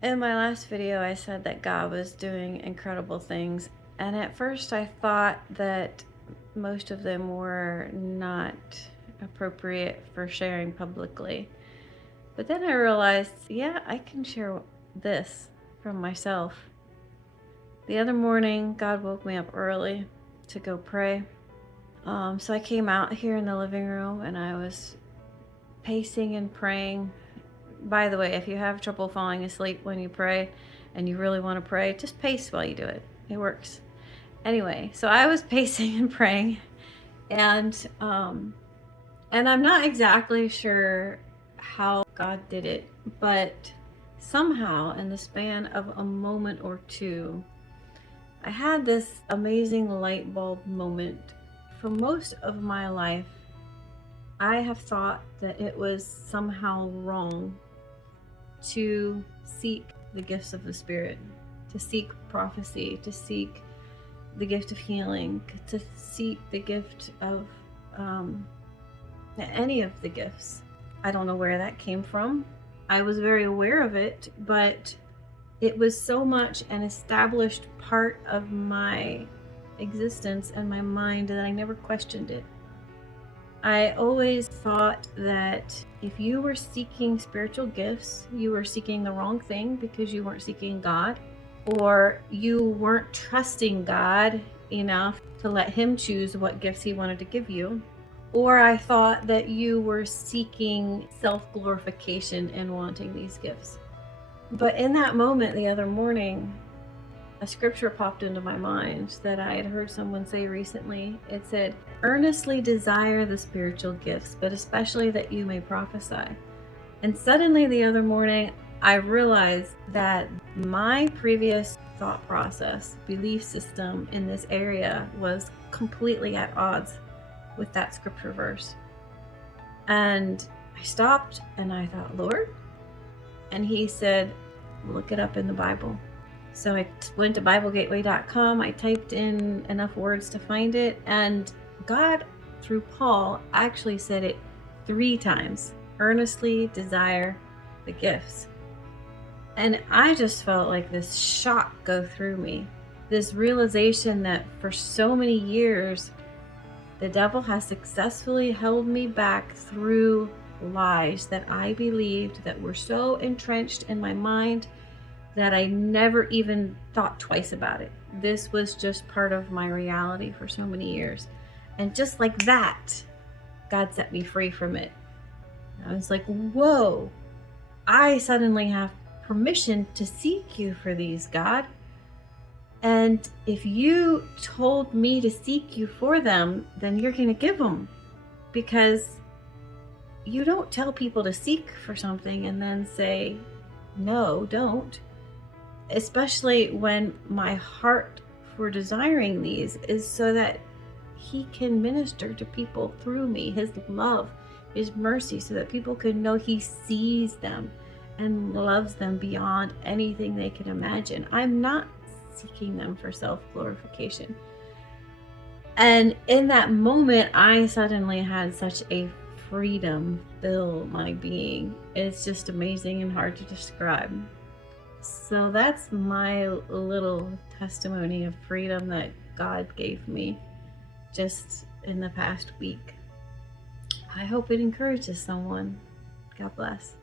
In my last video, I said that God was doing incredible things, and at first I thought that most of them were not appropriate for sharing publicly. But then I realized, yeah, I can share this from myself. The other morning, God woke me up early to go pray. So I came out here in the living room and I was pacing and praying. By the way, if you have trouble falling asleep when you pray and you really want to pray, just pace while you do it. It works. Anyway, so I was pacing and praying, and I'm not exactly sure how God did it, but somehow in the span of a moment or two, I had this amazing light bulb moment. For most of my life, I have thought that it was somehow wrong to seek the gifts of the Spirit, to seek prophecy, to seek the gift of healing, to seek the gift of any of the gifts. I don't know where that came from. I was very aware of it, but it was so much an established part of my existence and my mind that I never questioned it. I always thought that if you were seeking spiritual gifts, you were seeking the wrong thing because you weren't seeking God, or you weren't trusting God enough to let Him choose what gifts He wanted to give you. Or I thought that you were seeking self-glorification and wanting these gifts. But in that moment the other morning, a scripture popped into my mind that I had heard someone say recently. It said, "Earnestly desire the spiritual gifts, but especially that you may prophesy." And suddenly the other morning, I realized that my previous thought process, belief system in this area was completely at odds with that scripture verse. And I stopped and I thought, Lord? And He said, look it up in the Bible. So I went to BibleGateway.com. I typed in enough words to find it. And God, through Paul, actually said it 3 times. Earnestly desire the gifts. And I just felt like this shock go through me. This realization that for so many years, the devil has successfully held me back through lies that I believed that were so entrenched in my mind that I never even thought twice about it. This was just part of my reality for so many years. And just like that, God set me free from it. I was like, whoa, I suddenly have permission to seek you for these, God. And if you told me to seek you for them, then you're going to give them. Because you don't tell people to seek for something and then say, no, don't. Especially when my heart for desiring these is so that He can minister to people through me, His love, His mercy, so that people can know He sees them and loves them beyond anything they can imagine. I'm not seeking them for self-glorification. And in that moment, I suddenly had such a freedom fill my being. It's just amazing and hard to describe. So that's my little testimony of freedom that God gave me just in the past week. I hope it encourages someone. God bless.